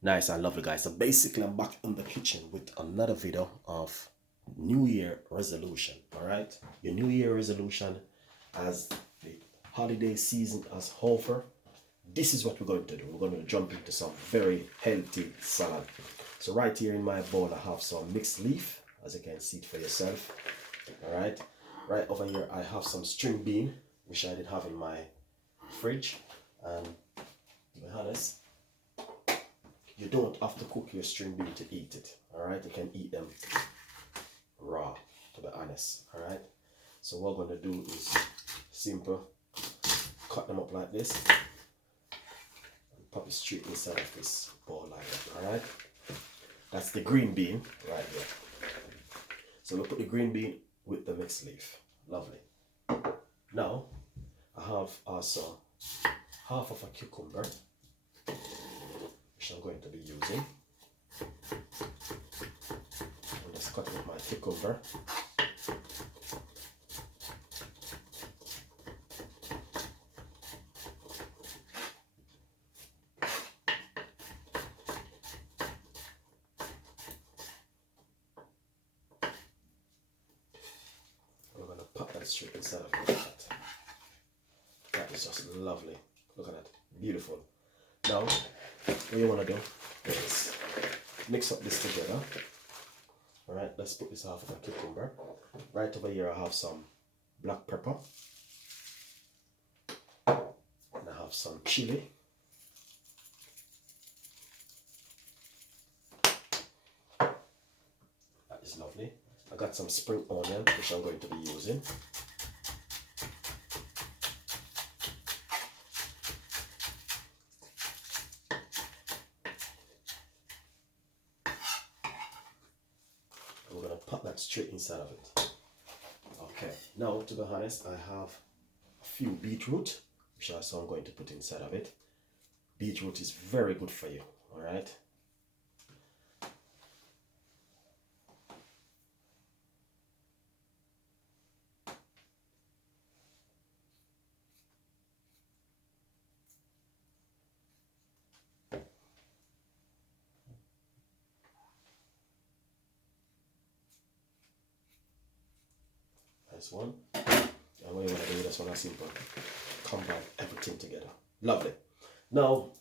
Nice and lovely, guys. So basically, I'm back in the kitchen with another video of New Year resolution. All right, your New Year resolution as the holiday season as over. This is what we're going to do. We're going to jump into some very healthy salad. So right here in my bowl, I have some mixed leaf, as you can see it for yourself. All right, right over here, I have some string bean, which I did have in my fridge. And to be honest, you don't have to cook your string bean to eat it. All right, you can eat them raw, to be honest. All right, so what we're going to do is simple, cut them up like this and pop it straight inside of this bowl like that. All right, that's the green bean right there. So we'll put the green bean with the mixed leaf. Lovely. Now I have also half of a cucumber, which I'm going to be using. I'm just cutting up my cucumber. I'm going to pop that straight inside of that. That is just lovely. Look at that. Beautiful. Now, what you want to do is mix up this together. Alright, let's put this half of a cucumber. Right over here I have some black pepper. And I have some chili. That is lovely. I got some spring onion, which I'm going to be using. We're going to put that straight inside of it. Okay, now to be honest, I have a few beetroot, which also I'm going to put inside of it. Beetroot is very good for you, alright? Nice one. And what you want to do with this one is simple. Combine everything together. Lovely. Now,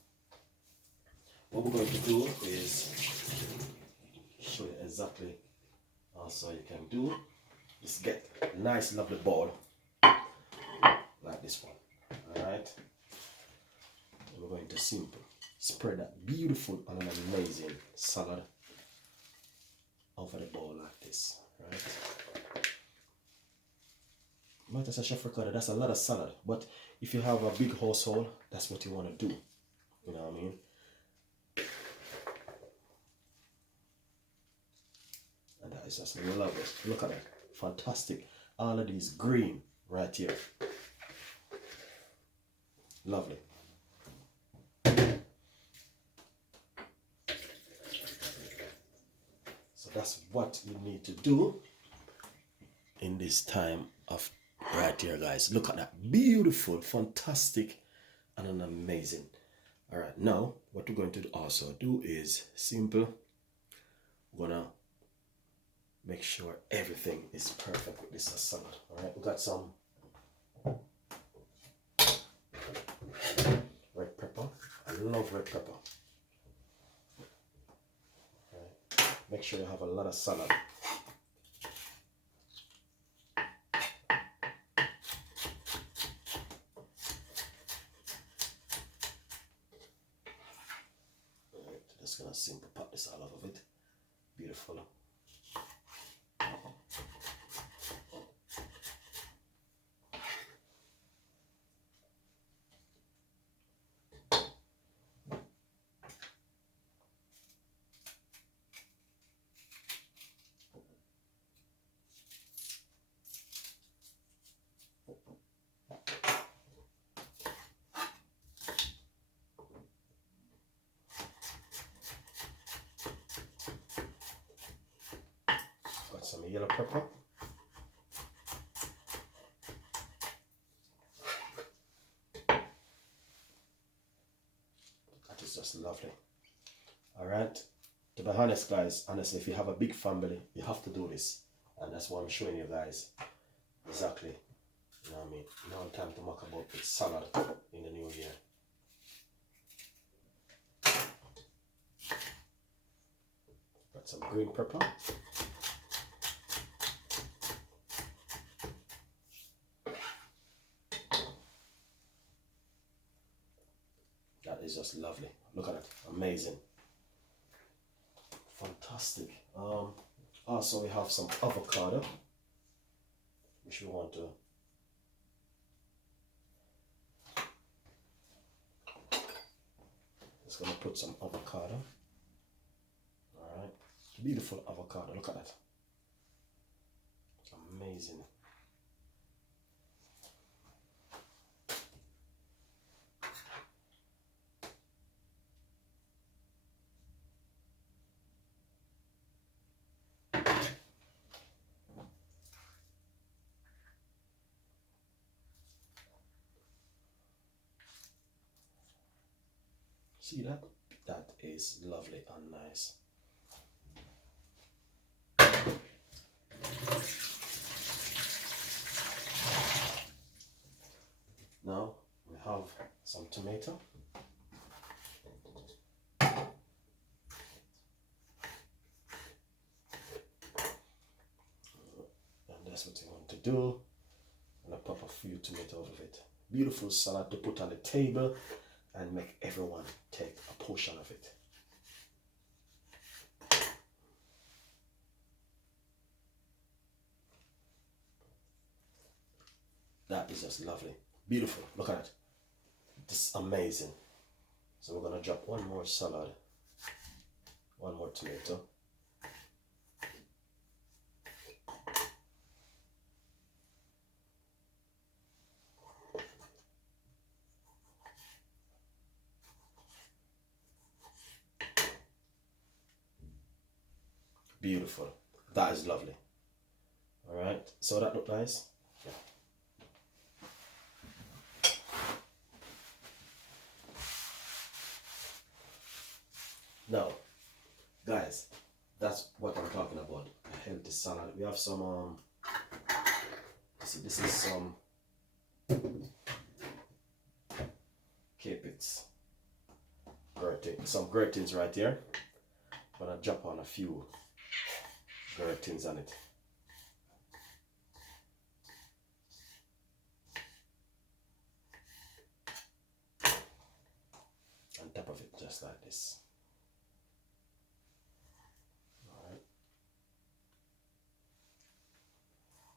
what we're going to do is show you exactly also you can do is get a nice lovely ball like this one. Alright. And we're going to simple spread that beautiful and an amazing salad over the bowl like this. Right. You might say, Chef Ricardo, that's a lot of salad, but if you have a big household, that's what you want to do. You know what I mean? And that is just lovely. Look at that. Fantastic. All of these green right here. Lovely. So that's what you need to do in this time of right here, guys. Look at that. Beautiful, fantastic, and an amazing. All right, now what we're going to also do is simple. We're gonna make sure everything is perfect with this salad. All right, we got some red pepper. I love red pepper. All right. Make sure you have a lot of salad. Just gonna simple pop this all over it. Beautiful. Got some yellow pepper. That is just lovely. All right. To be honest, guys, honestly, if you have a big family, you have to do this, and that's what I'm showing you guys. Exactly. You know what I mean? Now time to talk about the salad in the new year. Got some green pepper. That is just lovely. Look at it. Amazing. Fantastic. Also we have some avocado, which we want to just gonna put some avocado. Alright. Beautiful avocado. Look at that. It's amazing. See that? That is lovely and nice. Now we have some tomato. And that's what you want to do. And I pop a few tomatoes out of it. Beautiful salad to put on the table and make everyone take a portion of it. That is just lovely. Beautiful. Look at it. This is amazing. So we're gonna drop one more salad, one more tomato. Beautiful. That is lovely. All right. So that look nice. Yeah. Now, guys, that's what I'm talking about. A healthy salad. We have some. See, this is some capits. Some gherkins right here. I'm gonna drop on a few gherkins on it. On top of it, just like this. Alright.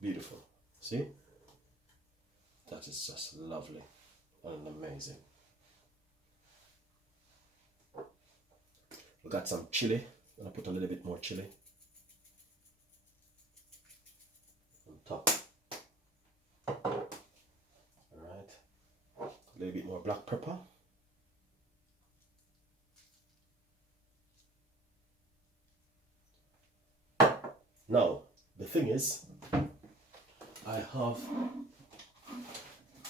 Beautiful. See? That is just lovely and amazing. We got some chili. I'm gonna put a little bit more chili on top. Alright. A little bit more black pepper. Now, the thing is, I have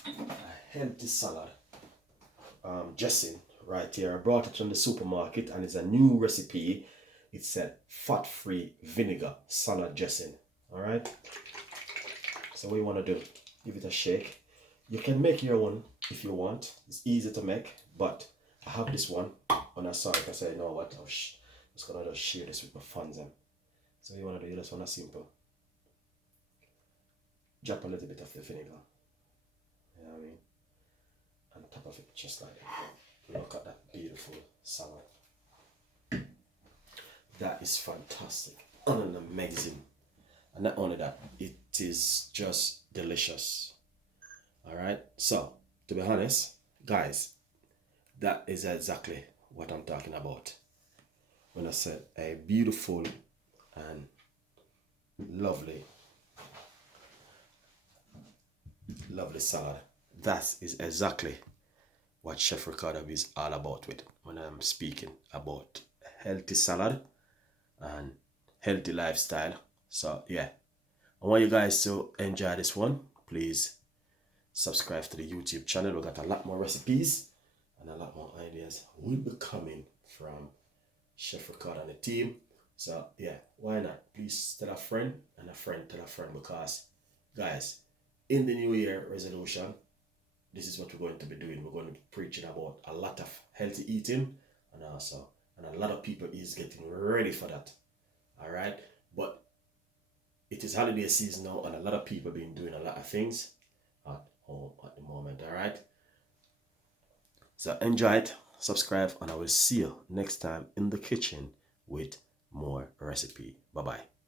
a healthy salad dressing right here. I brought it from the supermarket and it's a new recipe. It's a fat-free vinegar salad dressing. Alright? So what you want to do, give it a shake. You can make your own if you want. It's easy to make, but I have this one. When I saw it, I said, you know what, I'm just going to just share this with my fans. So you want to do, you just want to simple. Drop a little bit of the vinegar. You know what I mean? On top of it, just like that. Look at that beautiful salad. That is fantastic and amazing. And not only that, it is just delicious. Alright, so to be honest, guys, that is exactly what I'm talking about when I said a beautiful and lovely salad. That is exactly what Chef Ricardo is all about with when I'm speaking about healthy salad and healthy lifestyle. So yeah, I want you guys to enjoy this one. Please subscribe to the YouTube channel. We got a lot more recipes and a lot more ideas will be coming from Chef Ricardo and the team. So yeah, why not? Please tell a friend and a friend tell a friend, because guys, in the new year resolution, this is what we're going to be doing. We're going to be preaching about a lot of healthy eating, and a lot of people is getting ready for that. All right, but it is holiday season now, and a lot of people been doing a lot of things at home at the moment. All right, so enjoy it, subscribe, and I will see you next time in the kitchen with more recipe. Bye bye.